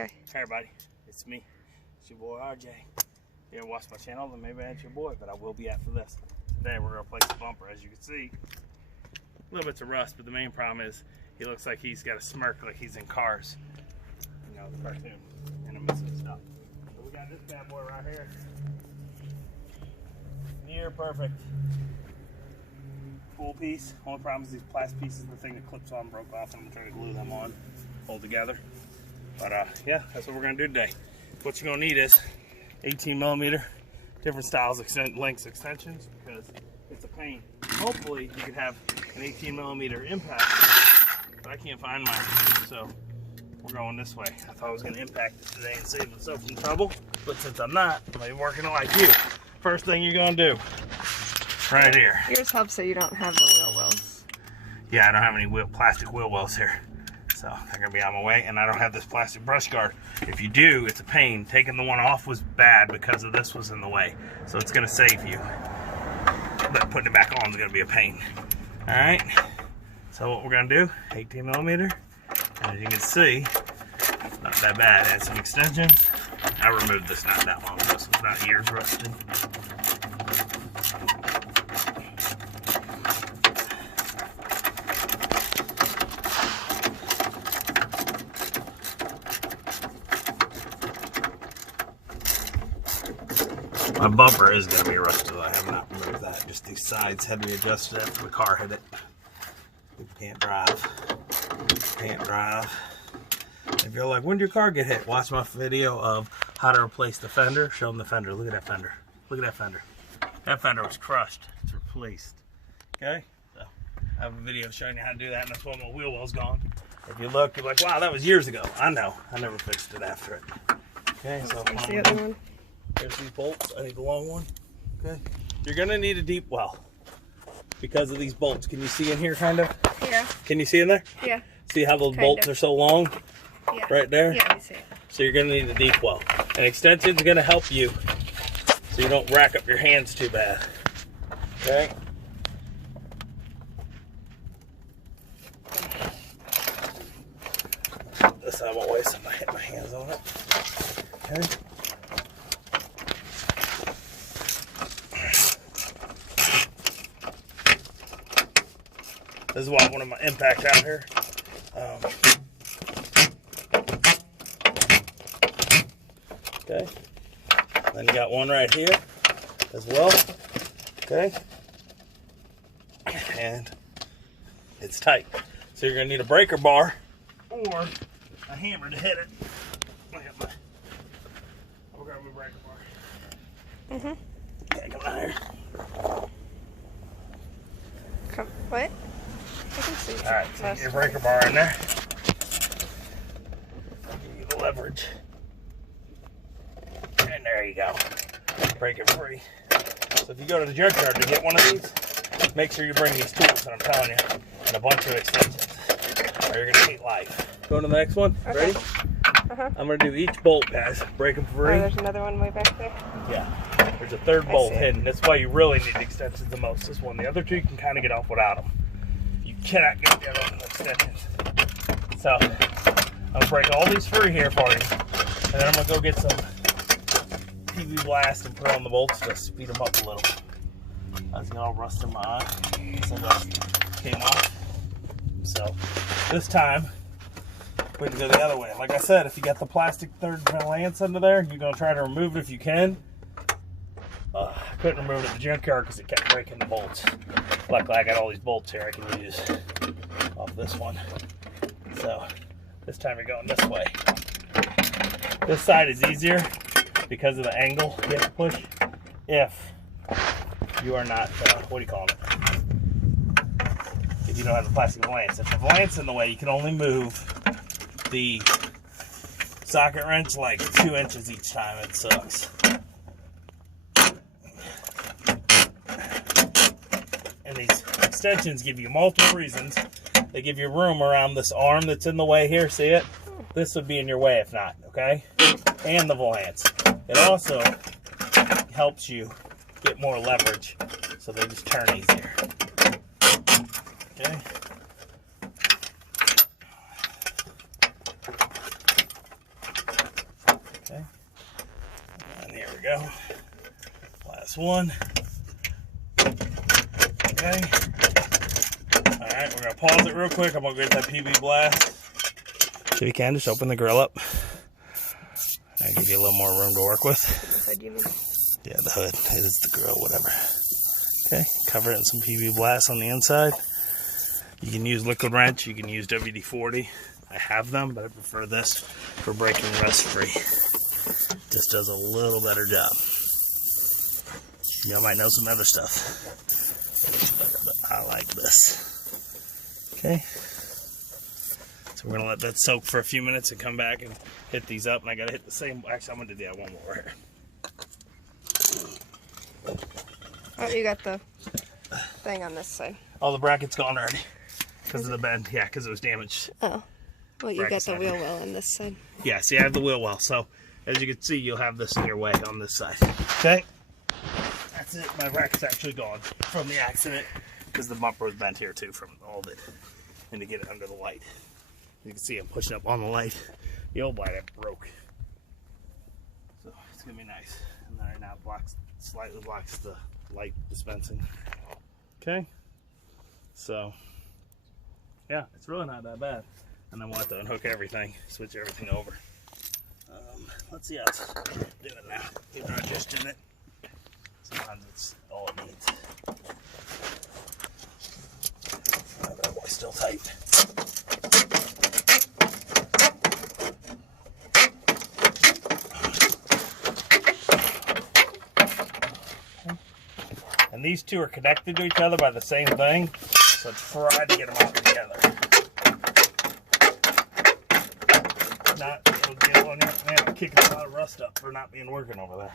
Okay. Hey everybody, it's me. It's your boy RJ. If you ever watch my channel, then maybe that's your boy, but I will be after this. Today we're gonna replace the bumper. As you can see, a little bits of rust, but the main problem is he looks like he's got a smirk like he's in Cars. You know, the cartoon, and I'm missing stuff. So we got this bad boy right here. Near perfect. Full piece. Only problem is these plastic pieces, the thing that clips on broke off, and I'm trying to glue them on, hold together. But yeah, that's what we're gonna do today. What you're gonna need is 18mm, different styles, lengths, extensions, because it's a pain. Hopefully you could have an 18mm impact, but I can't find mine, so we're going this way. I thought I was gonna impact it today and save myself some trouble, but since I'm not, I'm gonna be working like you. First thing you're gonna do, right here. Yours helps so you don't have the wheel wells. Yeah, I don't have any plastic wheel wells here. So they're gonna be on my way, and I don't have this plastic brush guard. If you do, it's a pain. Taking the one off was bad because of this was in the way. So it's gonna save you. But putting it back on is gonna be a pain. All right, so what we're gonna do, 18mm, and as you can see, not that bad. Add some extensions. I removed this not that long ago, so it's not years rusted. My bumper is going to be rusted. I have not removed that. Just these sides had to be adjusted after the car hit it. We can't drive. Can't drive. If you're like, when did your car get hit? Watch my video of how to replace the fender. Show them the fender. Look at that fender. Look at that fender. That fender was crushed. It's replaced. Okay? So I have a video showing you how to do that, and that's why my wheel well's gone. If you look, you're like, wow, that was years ago. I know. I never fixed it after it. Okay, so Here's the other one. There's these bolts. I need the long one. Okay. You're going to need a deep well because of these bolts. Can you see in here, kind of? Yeah. Can you see in there? Yeah. See how those bolts are so long? Yeah. Right there? Yeah, I see it. So you're going to need a deep well. And extension's going to help you so you don't rack up your hands too bad. Okay? This out of my way so I hit my hands on it. Okay? This is why I wanted my impact out here. Okay. Then you got one right here as well. Okay. And it's tight. So you're going to need a breaker bar or a hammer to hit it. I'll grab my breaker bar. Okay, come on here. What? I can see. Alright, so get your breaker bar in there. I'll give you the leverage. And there you go. Break it free. So if you go to the junkyard to get one of these, make sure you bring these tools that I'm telling you, and a bunch of extensions, or you're going to hate life. Go to the next one. Okay. Ready? I'm going to do each bolt, guys. Break them free. Oh, there's another one way back there. Yeah. There's a third bolt hidden. That's why you really need the extensions the most. This one. The other two you can kind of get off without them. You cannot get the other one with extensions. So I'm going to break all these free here for you. And then I'm going to go get some PV Blast and put on the bolts to speed them up a little. I was all rust in my eye. Some rust came off. So this time we can go the other way. Like I said, if you got the plastic third lance under there, you're going to try to remove it if you can. I couldn't remove it at the junkyard because it kept breaking the bolts. Luckily, I got all these bolts here I can use off this one. So this time you're going this way. This side is easier because of the angle you have to push. If you are not, what do you call it? If you don't have the plastic lance. If the lance in the way, you can only move the socket wrench like 2 inches each time. It sucks. And these extensions give you multiple reasons. They give you room around this arm that's in the way here. See it? This would be in your way if not, okay? And the lance. It also helps you get more leverage, so they just turn easier. Okay? we go. Last one. Okay. Alright, we're going to pause it real quick. I'm going to get that PB blast. So you can just open the grill up. I'll give you a little more room to work with. The hood, you mean? Yeah, the hood. It is the grill, whatever. Okay, cover it in some PB blast on the inside. You can use liquid wrench. You can use WD-40. I have them, but I prefer this for breaking rust-free. Just does a little better job. You might know some other stuff. But I like this. Okay. So we're going to let that soak for a few minutes and come back and hit these up. And I got to hit the same. Actually, I'm going to do that one more here. Oh, you got the thing on this side. Oh, the bracket's gone already. Because of the bend. Yeah, because it was damaged. Oh. Well, you got the wheel well on this side. Yeah, see, I have the wheel well. So, as you can see, you'll have this in your way on this side. Okay? That's it. My bracket's actually gone from the accident. Because the bumper was bent here, too, from all of it. And to get it under the light. You can see I'm pushing up on the light. The old light I broke. So it's gonna be nice. And right now it slightly blocks the light dispensing. Okay. So yeah, it's really not that bad. And then we'll have to unhook everything, switch everything over. Let's see how it's doing now. Keep not just in it. Sometimes it's all it needs. Oh, that boy's still tight. And these two are connected to each other by the same thing, so try to get them out together. Not, it'll get on your, man, I'm kicking a lot of rust up for not being working over there.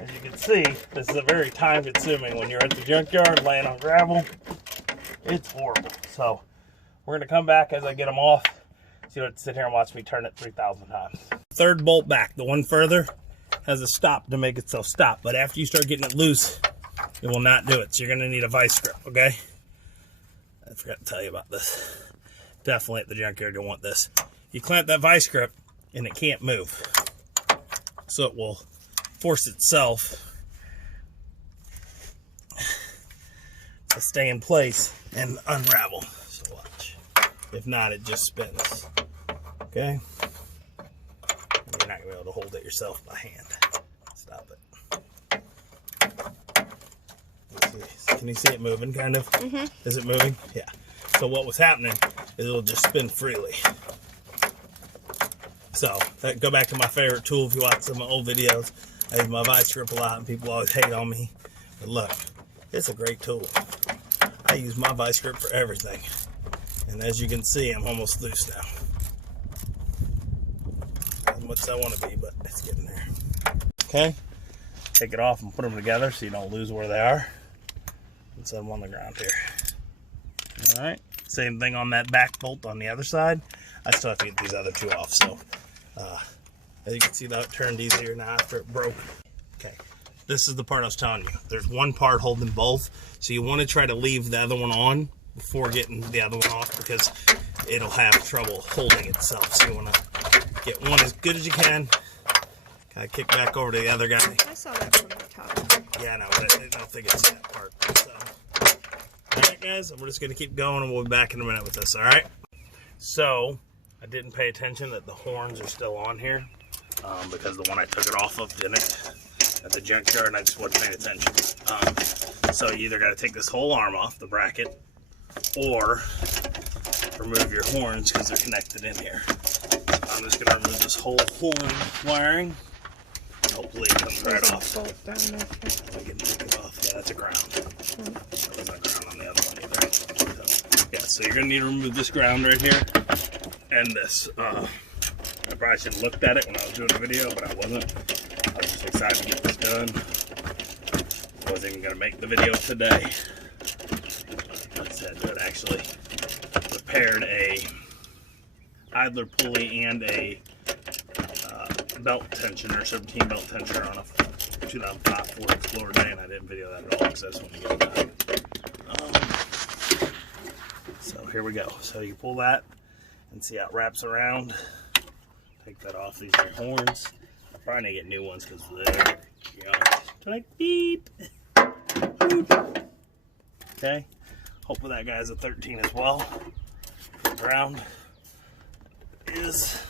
As you can see, this is a very time consuming when you're at the junkyard laying on gravel. It's horrible. So we're going to come back as I get them off. So you don't have to sit here and watch me turn it 3,000 times. Third bolt back, the one further, has a stop to make itself stop. But after you start getting it loose, it will not do it. So you're going to need a vice grip, okay? I forgot to tell you about this. Definitely at the junkyard you'll want this. You clamp that vice grip and it can't move. So it will force itself to stay in place and unravel. So watch. If not, it just spins. Okay? You're not going to be able to hold it yourself by hand. Stop it. Can you see it moving, kind of? Mm-hmm. Is it moving? Yeah. So what was happening is it'll just spin freely. So, go back to my favorite tool if you watch some of my old videos. I use my vice grip a lot and people always hate on me. But look, it's a great tool. I use my vice grip for everything. And as you can see, I'm almost loose now. Not as much as I want to be, but it's getting there. Okay, take it off and put them together so you don't lose where they are. And set them on the ground here. Alright, same thing on that back bolt on the other side. I still have to get these other two off, so as you can see, that turned easier now after it broke. Okay, this is the part I was telling you. There's one part holding both, so you want to try to leave the other one on before getting the other one off because it'll have trouble holding itself. So you want to get one as good as you can. Kind of kick back over to the other guy. I saw that from the top. Yeah, no, but I don't think it's that part. So. Alright guys, we're just going to keep going and we'll be back in a minute with this, alright? So, I didn't pay attention that the horns are still on here because the one I took it off of didn't at the junkyard and I just wasn't paying attention. So you either got to take this whole arm off the bracket or remove your horns because they're connected in here. I'm just going to remove this whole horn wiring. Hopefully it comes right off. If I can take it off. Yeah, that's a ground. There's no ground on the other one either. So, yeah, so you're going to need to remove this ground right here and this. I probably should have looked at it when I was doing the video, but I wasn't. I was just excited to get this done. I wasn't even going to make the video today. Like I said, I actually repaired a idler pulley and a belt tensioner, 17 belt tensioner on a to the top Ford Explorer day, and I didn't video that at all because I just want to get it done. So here we go. So you pull that and see how it wraps around. Take that off. These are horns. I probably need to get new ones because they're, you know, like beep. Okay. Hopefully that guy's a 13 as well. Ground is.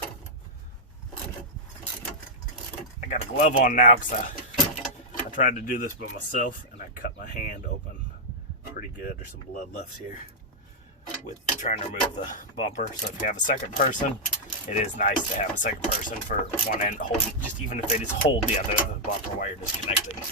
I got a glove on now because I tried to do this by myself and I cut my hand open pretty good. There's some blood left here with trying to remove the bumper. So if you have a second person, it is nice to have a second person for one end holding, just even if they just hold the other end of the bumper while you're disconnecting.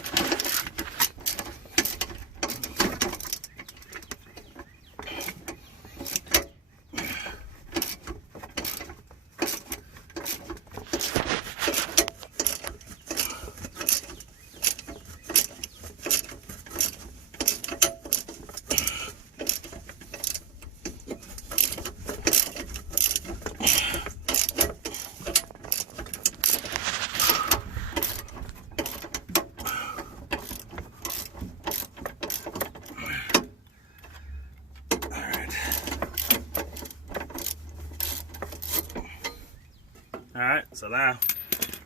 Alright, so now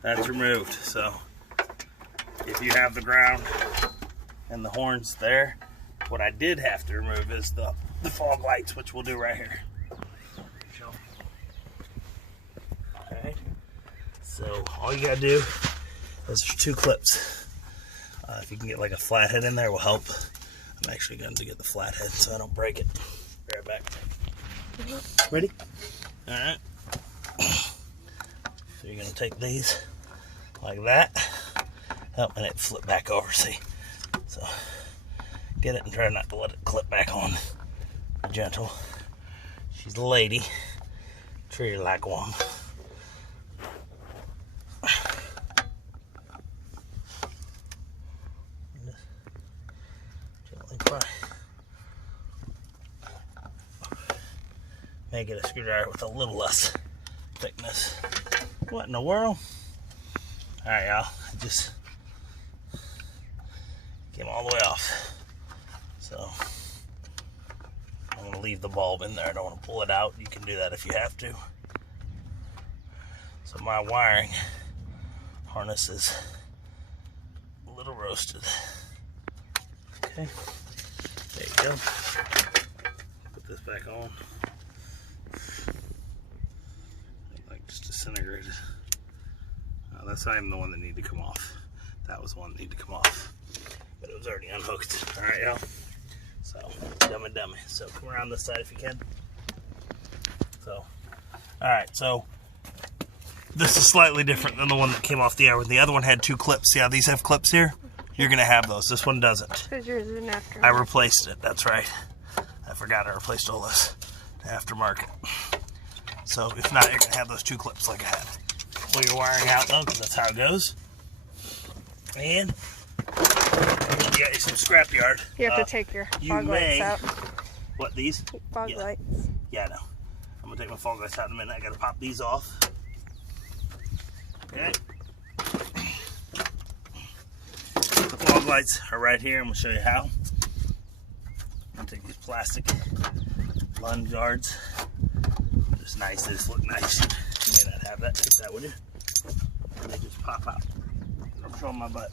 that's removed. So if you have the ground and the horns there, what I did have to remove is the fog lights, which we'll do right here. Alright, so all you gotta do is there's 2 clips. If you can get like a flathead in there, will help. I'm actually going to get the flathead so I don't break it. Be right back. Ready? Alright. So you're going to take these like that, and it flip back over, see? So get it and try not to let it clip back on. Be gentle. She's a lady. Treat her like one. Gently pry. May get a screwdriver with a little less thickness. What in the world? Alright, y'all. I just came all the way off. So I'm going to leave the bulb in there. I don't want to pull it out. You can do that if you have to. So my wiring harness is a little roasted. Okay. There you go. Put this back on. Just disintegrated. That's not even the one that needed to come off. That was the one that needed to come off. But it was already unhooked. Alright, y'all. So, dummy. So, come around this side if you can. So, alright, so this is slightly different than the one that came off the other one. The other one had 2 clips. See how these have clips here? You're going to have those. This one doesn't. Because yours is an aftermarket. I replaced it. That's right. I forgot I replaced all this aftermarket. So if not, you're going to have those 2 clips like I had. Pull your wiring out though, because that's how it goes. And you got some scrapyard. You have to take your fog lights out. What, these? Fog lights. Yeah, I know. I'm going to take my fog lights out in a minute. I got to pop these off. Okay. The fog lights are right here. I'm going to show you how. I'm going to take these plastic lung guards. Nice, they just look nice. You may not have that, take that with you. And they just pop out. Don't show them my butt.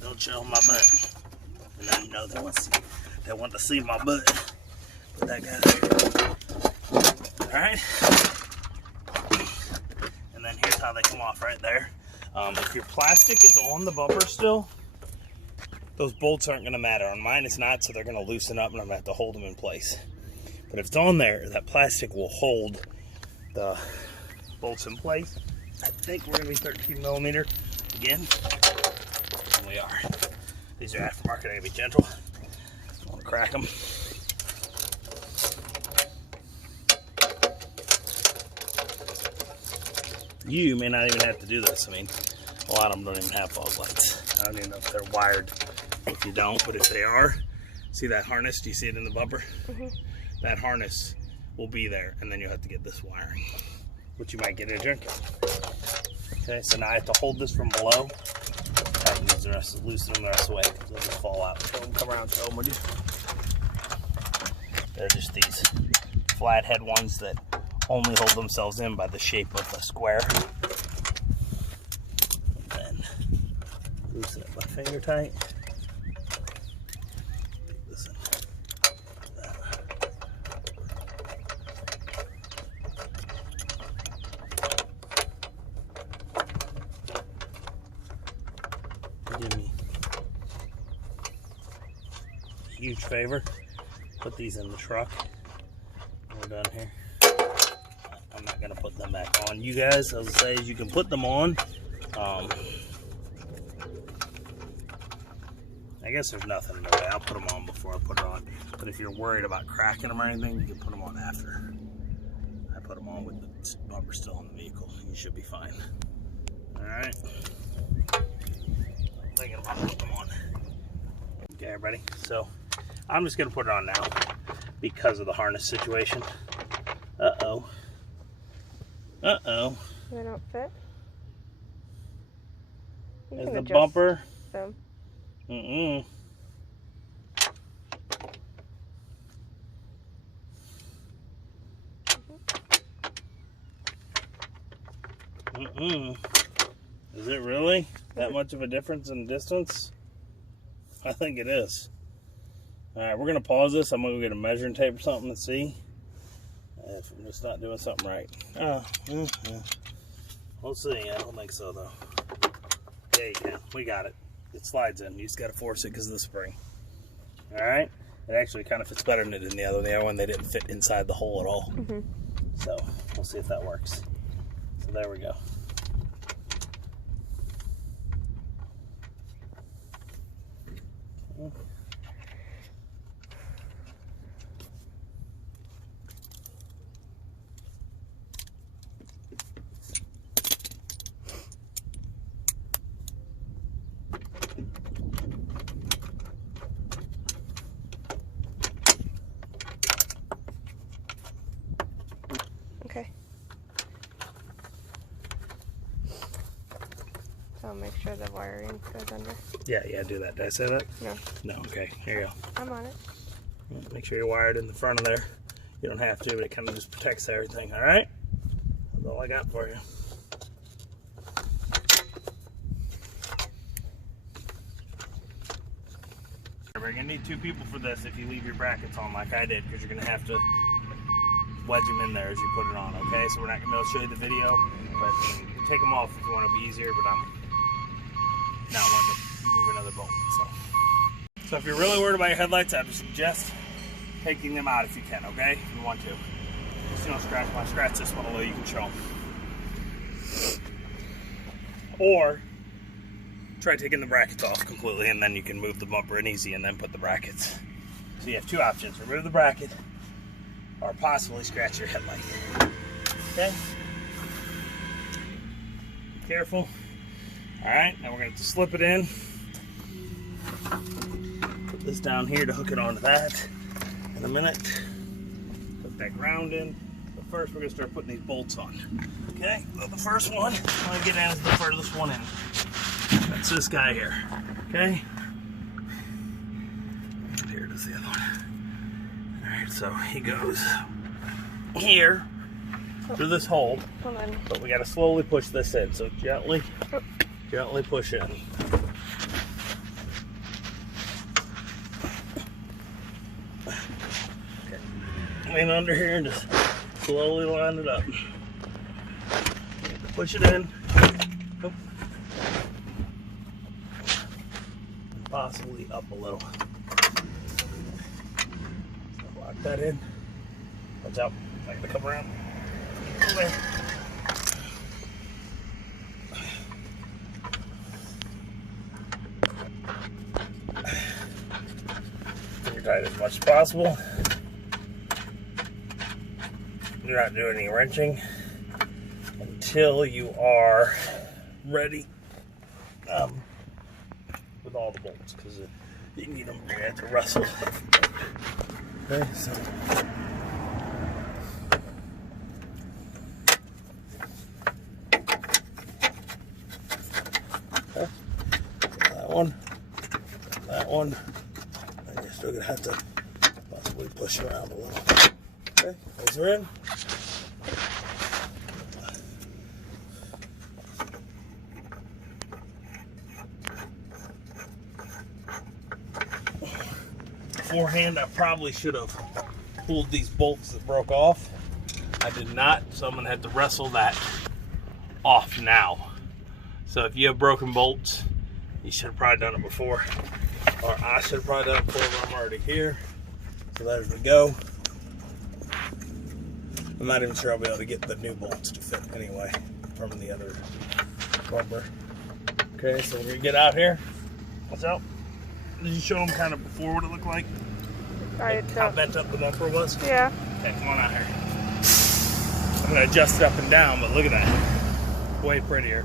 Don't show them my butt. And now you know they want to see my butt. Put that guy there. Alright. And then here's how they come off right there. If your plastic is on the bumper still, those bolts aren't going to matter. On mine it's not, so they're going to loosen up and I'm going to have to hold them in place. But if it's on there, that plastic will hold the bolts in place. I think we're going to be 13 millimeter again. And we are. These are aftermarket. I gotta be gentle. Don't want to crack them. You may not even have to do this. I mean, a lot of them don't even have fog lights. I don't even know if they're wired. If you don't, but if they are, see that harness? Do you see it in the bumper? Mm-hmm. That harness will be there, and then you'll have to get this wiring, which you might get in a junkyard. Okay, so now I have to hold this from below. loosen them the rest of the way, because they'll just fall out. So come around, show them, would you? They're just these flathead ones that only hold themselves in by the shape of a square. And then loosen it by finger tight. Listen. Do me a huge favor. Put these in the truck. We're done here. I'm not gonna put them back on. You guys, as I say, you can put them on. I guess there's nothing in the way. I'll put them on before I put it on. But if you're worried about cracking them or anything, you can put them on after. I put them on with the bumper still in the vehicle. You should be fine. All right. I'm thinking about putting them on. Okay, everybody. So I'm just gonna put it on now because of the harness situation. Uh-oh. Uh-oh. They don't fit? Is the bumper? Them. Mm-mm. Mm-mm. Is it really that much of a difference in distance? I think it is. Alright, we're going to pause this. I'm going to go get a measuring tape or something and see if I'm just not doing something right. We'll see. I don't think so, though. Yeah, you can. We got it. It slides in. You just got to force it because of the spring. Alright? It actually kind of fits better than it did in the other one. They didn't fit inside the hole at all. So, we'll see if that works. So, there we go. Okay. So I'll make sure the wiring goes under. Yeah, do that. Did I say that? No. No, okay. Here you go. I'm on it. Make sure you're wired in the front of there. You don't have to, but it kind of just protects everything, alright? That's all I got for you. We're going to need 2 people for this if you leave your brackets on like I did, because you're going to have to wedge them in there as you put it on, okay? So we're not going to be able to show you the video, but you can take them off if you want to be easier, but I'm not wanting to move another bolt. So if you're really worried about your headlights, I would suggest taking them out if you can, okay? If you want to. Just don't scratch this one, although you can show them. Or try taking the brackets off completely, and then you can move the bumper in easy and then put the brackets. So you have 2 options: remove the bracket or possibly scratch your headlight. Okay? Be careful. Alright, now we're going to slip it in. Put this down here to hook it onto that in a minute. Put that ground in. But first we're going to start putting these bolts on. Okay, well, the first one I'm going to get in is the furthest one in. That's this guy here. Okay? And here it is, the other one. Alright, so he goes here through this hole. Hold on. But we got to slowly push this in. So gently push in. Okay. Lean under here and just slowly line it up. Push it in. Oh. Possibly up a little. So lock that in. Watch out. I'm going to come around. Over there. Finger tight as much as possible. You're not doing any wrenching until you are ready with all the bolts, because you need them to wrestle. Okay, so one, that one, and you're still gonna have to possibly push around a little. Okay, those are in. Beforehand, I probably should have pulled these bolts that broke off. I did not, so I'm gonna have to wrestle that off now. So if you have broken bolts, you should have probably done it before, or I should have probably done it before, but I'm already here. So there we go. I'm not even sure I'll be able to get the new bolts to fit anyway from the other bumper. Okay, so we're gonna get out here. What's up? Did you show them kind of before what it looked like? How bent up the bumper was? Yeah. Okay, come on out here. I'm gonna adjust it up and down, but look at that. Way prettier.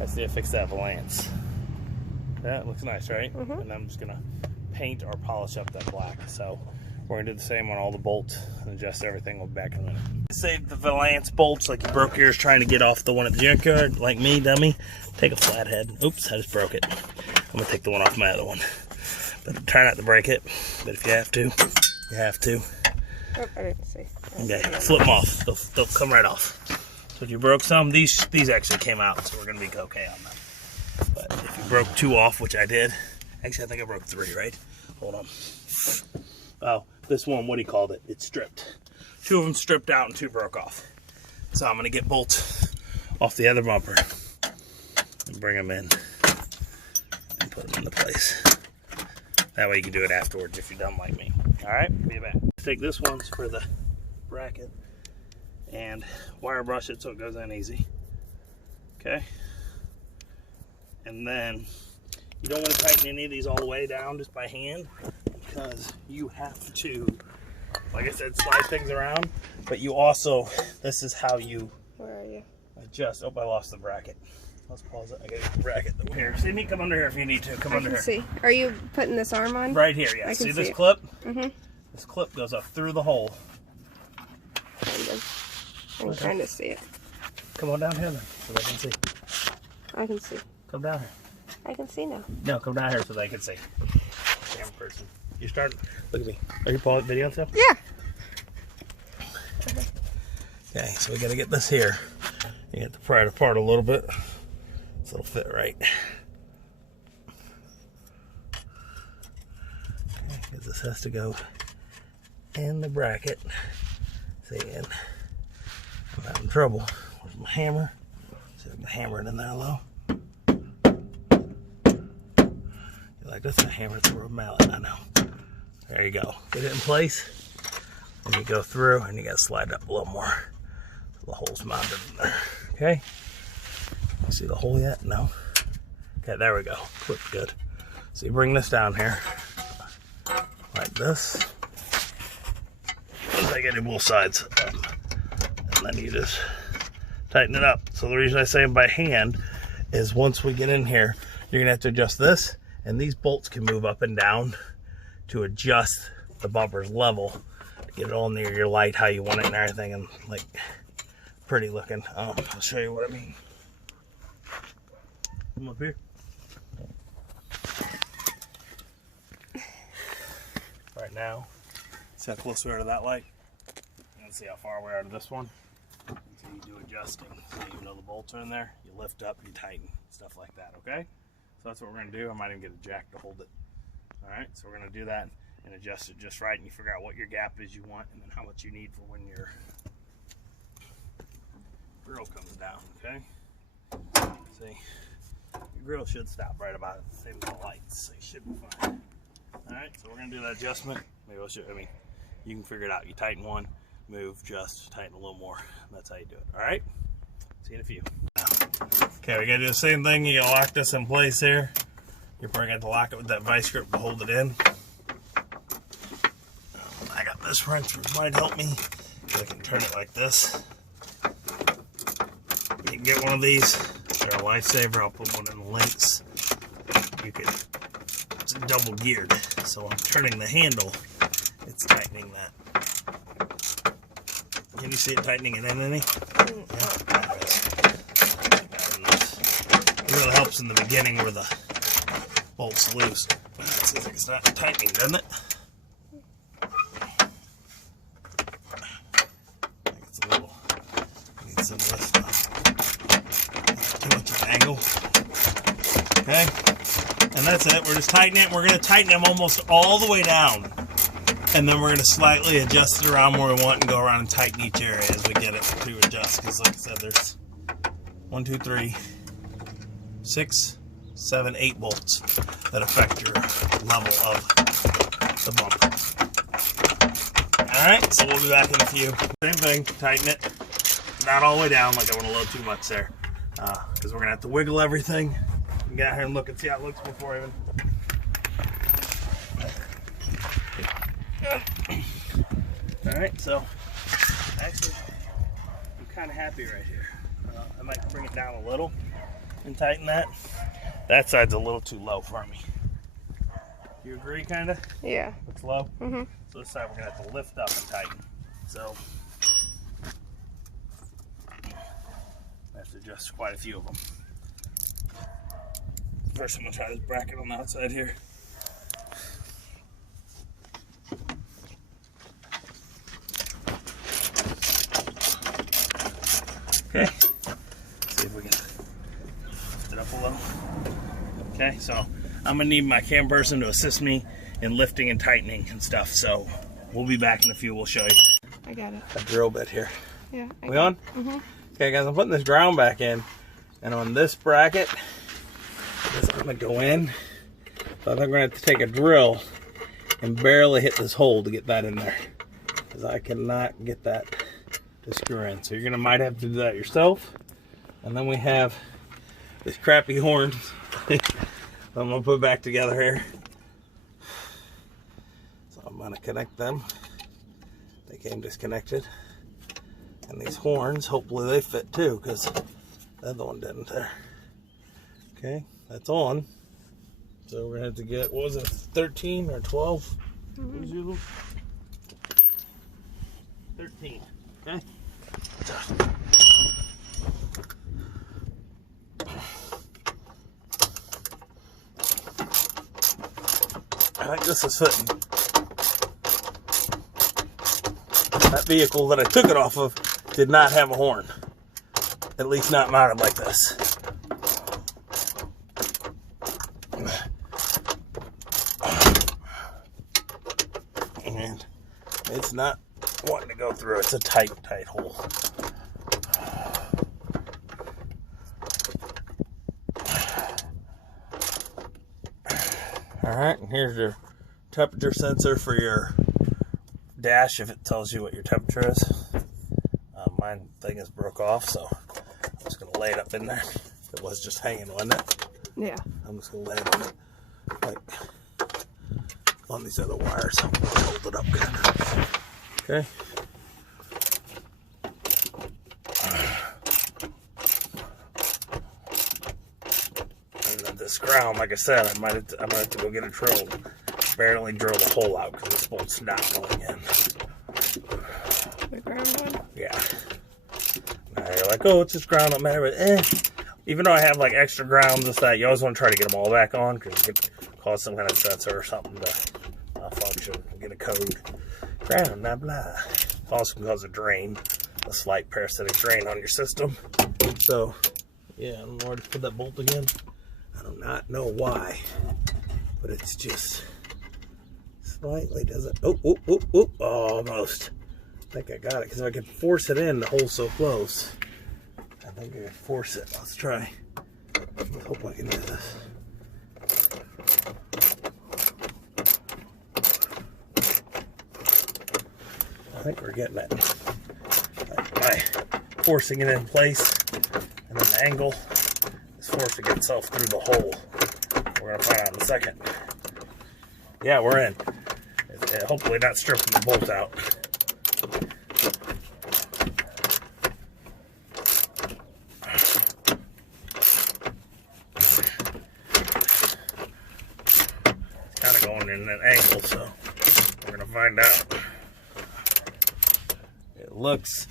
Let's see if I fix that valance. That looks nice, right? Mm-hmm. And I'm just gonna paint or polish up that black. So we're gonna do the same on all the bolts and adjust everything. We'll be back in a minute. Save the valance bolts like you broke yours trying to get off the one at the junkyard, like me, dummy. Take a flathead. Oops, I just broke it. I'm gonna take the one off my other one. But try not to break it. But if you have to, you have to. Oh, I didn't see. Okay, flip them off. They'll come right off. So if you broke some, these actually came out, so we're gonna be okay on them. But if you broke 2 off, which I did, actually I think I broke 3, right? Hold on. Oh, this one, what he called it, it's stripped. 2 of them stripped out and 2 broke off. So I'm gonna get bolts off the other bumper and bring them in and put them into place. That way you can do it afterwards if you're dumb like me. All right, be back. Take this one for the bracket and wire brush it so it goes in easy. Okay. And then you don't want to tighten any of these all the way down just by hand, because you have to, like I said, slide things around, but you also, this is how you Where are you? adjust. Oh, I lost the bracket. Let's pause it. I got the bracket. Here, see me? Come under here if you need to. Come under here. See. Are you putting this arm on? Right here, yeah. I See can this see clip? Mm-hmm. This clip goes up through the hole. I'm trying to see it. Come on down here then, so they can see. I can see. Come down here. I can see now. No, come down here so they can see. Camera person. You start. Look at me. Are you pausing video and stuff? Yeah. Okay, so we gotta get this here. You have to pry it apart a little bit so it'll fit right. Okay, because this has to go in the bracket. See, and I'm having trouble. Where's my hammer? See if I can hammer it in there low. You like this? I hammer it through a mallet. I know. There you go. Get it in place. And you go through and you gotta slide it up a little more. So the hole's mounted in there. Okay? You see the hole yet? No? Okay, there we go. Clipped good. So you bring this down here. Like this. I get it both sides. And then you just tighten it up. So the reason I say by hand is once we get in here, you're gonna have to adjust this, and these bolts can move up and down to adjust the bumper's level to get it all near your light how you want it and everything, and like pretty looking. I'll show you what I mean. Come up here. Right now, see how close we are to that light? And see how far we are to this one? So you do adjusting. So even though the bolts are in there, you lift up, you tighten, stuff like that, okay? So that's what we're gonna do. I might even get a jack to hold it. All right, so we're gonna do that and adjust it just right, and you figure out what your gap is you want and then how much you need for when your grill comes down, okay? See, your grill should stop right about it, same with the lights, so you should be fine. All right, so we're gonna do that adjustment. Maybe I'll show you, you can figure it out. You tighten one, move, just tighten a little more. That's how you do it, all right? See you in a few. Okay, we gotta do the same thing. You gotta lock this in place here. You're probably gonna have to lock it with that vice grip to hold it in. I got this wrench, which might help me. I can turn it like this. You can get one of these. They're a lifesaver. I'll put one in the links. You can. It's double geared, so I'm turning the handle. It's tightening that. Can you see it tightening it in any? Yeah. It really helps in the beginning where the bolt's loose. It seems like it's not tightening, doesn't it? I think it's a little, needs some lift off. Too much of an angle. Okay, and that's it. We're just tightening it. We're going to tighten them almost all the way down. And then we're going to slightly adjust it around where we want and go around and tighten each area as we get it to adjust. Because like I said, there's 1, 2, 3, 6, 7, 8 bolts that affect your level of the bumper. Alright, so we'll be back in a few. Same thing, tighten it. Not all the way down, like I want a little too much there. Because we're going to have to wiggle everything. Get out here and look and see how it looks before even. Alright, so actually I'm kind of happy right here. I might bring it down a little and tighten that. That side's a little too low for me. You agree, kind of? Yeah. It's low? Mm-hmm. So this side we're going to have to lift up and tighten. So I have to adjust quite a few of them. First I'm going to try this bracket on the outside here. Okay, see if we can lift it up a little. Okay, so I'm gonna need my cam person to assist me in lifting and tightening and stuff. So we'll be back in a few. We'll show you. I got it. A drill bit here. Yeah. We on? Mm-hmm. Okay, guys, I'm putting this ground back in, and on this bracket, this is gonna go in. So I think I'm gonna have to take a drill and barely hit this hole to get that in there, because I cannot get that to screw in. So you're gonna might have to do that yourself. And then we have this crappy horn. I'm gonna put back together here. So I'm gonna connect them. They came disconnected. And these horns, hopefully they fit too, because the other one didn't there. Okay, that's on. So we're gonna have to get, what was it, 13 or 12? What was your 13. Okay. I think this is fitting. That vehicle that I took it off of did not have a horn. At least not mounted like this. And it's not wanting to go through. It's a tight hole. Alright, and here's your temperature sensor for your dash if it tells you what your temperature is. Mine thing is broke off, so I'm just going to lay it up in there. It was just hanging, wasn't it? Yeah. I'm just going to lay it on it, like on these other wires. Hold it up kind of. Okay. This ground, like I said, I might have to go get a drill. Barely drill the hole out because this bolt's not going in. The ground one? Yeah. Now you're like, oh, it's just ground, don't matter. But even though I have like extra grounds and that, you always want to try to get them all back on because it could cause some kind of sensor or something to malfunction. Get a code. Ground, blah blah. Also can cause a drain, a slight parasitic drain on your system. So, yeah, I'm going to put that bolt again. I do not know why, but it's just slightly doesn't. Oh, almost. I think I got it because if I could force it in, the hole's so close. I think I can force it. Let's try. Let's hope I can do this. I think we're getting it. By forcing it in place and then the angle. Forcing itself through the hole. We're going to find out in a second. Yeah, we're in. Hopefully not stripping the bolt out. It's kind of going in an angle, so we're going to find out. It looks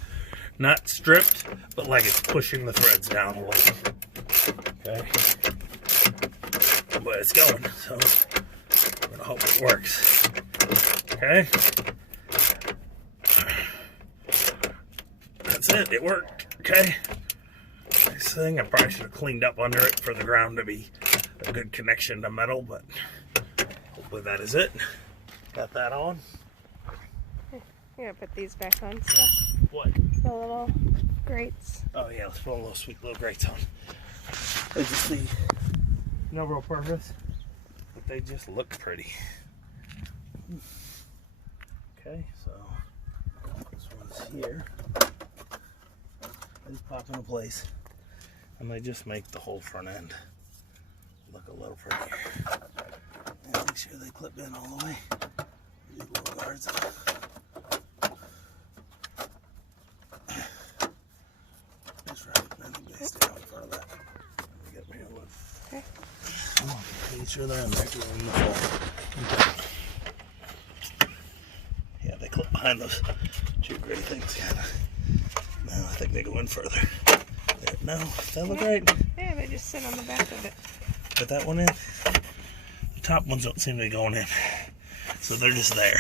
not stripped, but like it's pushing the threads down a little. Okay. but it's going, so I'm gonna hope it works. Okay. That's it. It worked. Okay. Nice thing. I probably should have cleaned up under it for the ground to be a good connection to metal, but hopefully that is it. Got that on. I'm gonna put these back on. So What? the little grates. Oh yeah, let's put a little sweet little grates on. They just see no real purpose, but they just look pretty. Okay, so this one's here. They just pop into place, and they just make the whole front end look a little prettier. And make sure they clip in all the way. These little guards. Just right, and then they stay out in front of that. Get me a look. Okay. Come on, make sure they're in there. Keep them in the floor. Okay. Yeah, they clip behind those two gray things, kind of. No, I think they go in further. There, no, that look right. Yeah, they just sit on the back of it. Put that one in. The top ones don't seem to be going in, so they're just there,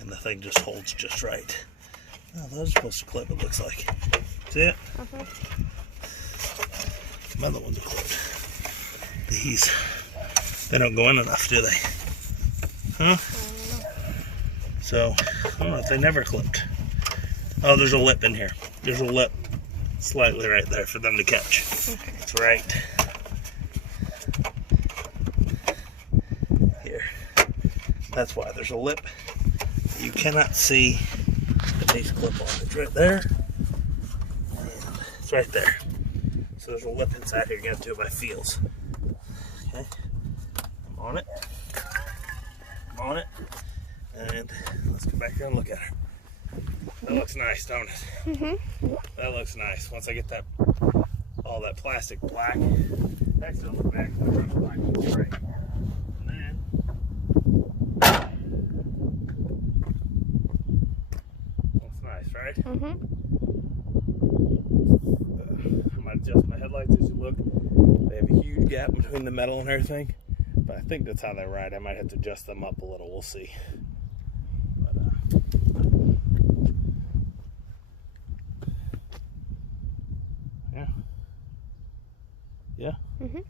and the thing just holds just right. Oh, those are supposed to clip. It looks like. See it? Some other ones are clipped. These, they don't go in enough, do they? Huh? So, I don't know if they never clipped. Oh, there's a lip in here. There's a lip slightly right there for them to catch. Okay. That's right. Here. That's why there's a lip. You cannot see the base clip on. It's right there. And it's right there. So there's a lip inside here. You're going to do it by feels. Okay. I'm on it. I'm on it. And let's go back here and look at her. That looks nice, don't it? Mm-hmm. That looks nice. Once I get that, all that plastic black, actually on the back, I'll run the black straight. And then, looks nice, right? Mm-hmm. I might adjust my headlights as you look. They have a huge gap between the metal and everything, but I think that's how they ride. I might have to adjust them up a little. We'll see. Yeah. Mm-hmm.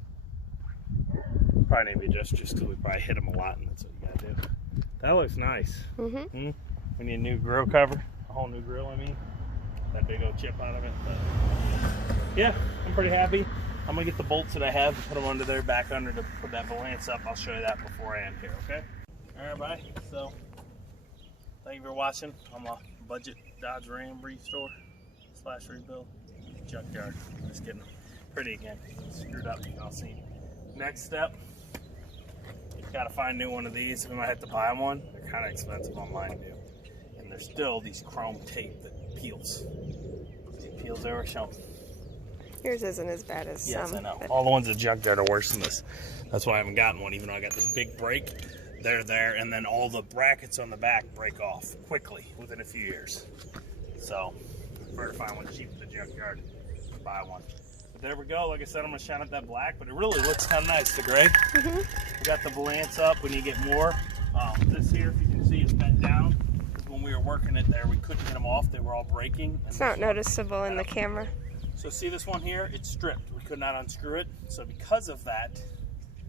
Probably need to adjust just because we probably hit them a lot, and that's what you gotta do. That looks nice. Mm-hmm. We need a new grill cover, a whole new grill. I mean, that big old chip out of it. But yeah, I'm pretty happy. I'm gonna get the bolts that I have and put them under there, back under to put that valance up. I'll show you that before I end here. Okay. All right, bye. So, thank you for watching. I'm a budget Dodge Ram restore / rebuild junkyard. Just getting pretty again. Screwed up, you can all see. Next step, gotta find a new one of these. We might have to buy one. They're kind of expensive online too. And there's still these chrome tape that peels. It peels over, show. Yours isn't as bad as Yes, some. I know. But All the ones at junkyard are worse than this. That's why I haven't gotten one, even though I got this big break. They're there, and then all the brackets on the back break off quickly within a few years. So, prefer to find one cheap at the junkyard. Buy one. But there we go. Like I said, I'm going to shine up that black, but it really looks kind of nice, the gray. Mm-hmm. We got the valance up. We need to get more. This here, if you can see, is bent down. When we were working it there, we couldn't get them off. They were all breaking. It's not noticeable in the camera. So see this one here? It's stripped. We could not unscrew it. So because of that,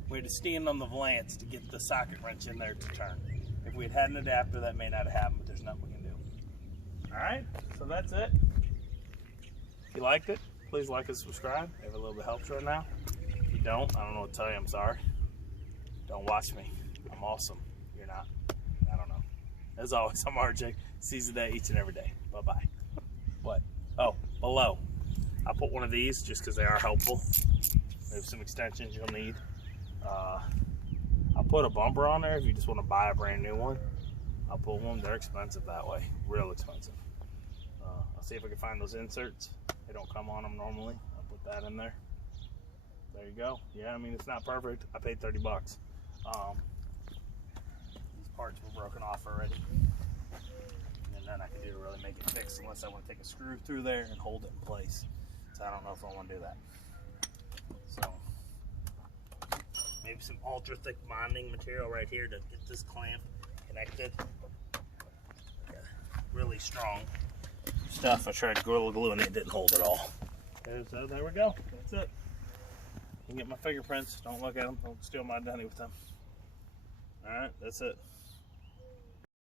we had to stand on the valance to get the socket wrench in there to turn. If we had had an adapter, that may not have happened, but there's nothing we can do. All right, so that's it. If you liked it, please like and subscribe. Every little bit helps right now. If you don't, I don't know what to tell you. I'm sorry. Don't watch me. I'm awesome. You're not. I don't know. As always, I'm RJ. Seize the day each and every day. Bye-bye. What? Oh, below. I'll put one of these just because they are helpful. There's some extensions you'll need. I'll put a bumper on there if you just want to buy a brand new one. I'll put one. They're expensive that way. Real expensive. I'll see if I can find those inserts. They don't come on them normally. I'll put that in there. There you go. Yeah, I mean, it's not perfect. I paid 30 bucks. These parts were broken off already. And then I can do to really make it fix unless I want to take a screw through there and hold it in place. So I don't know if I want to do that. So, maybe some ultra thick bonding material right here to get this clamp connected. Really strong stuff. I tried Gorilla Glue and it didn't hold at all. So there we go. That's it. You can get my fingerprints. Don't look at them. Don't steal my dunny with them. Alright, that's it.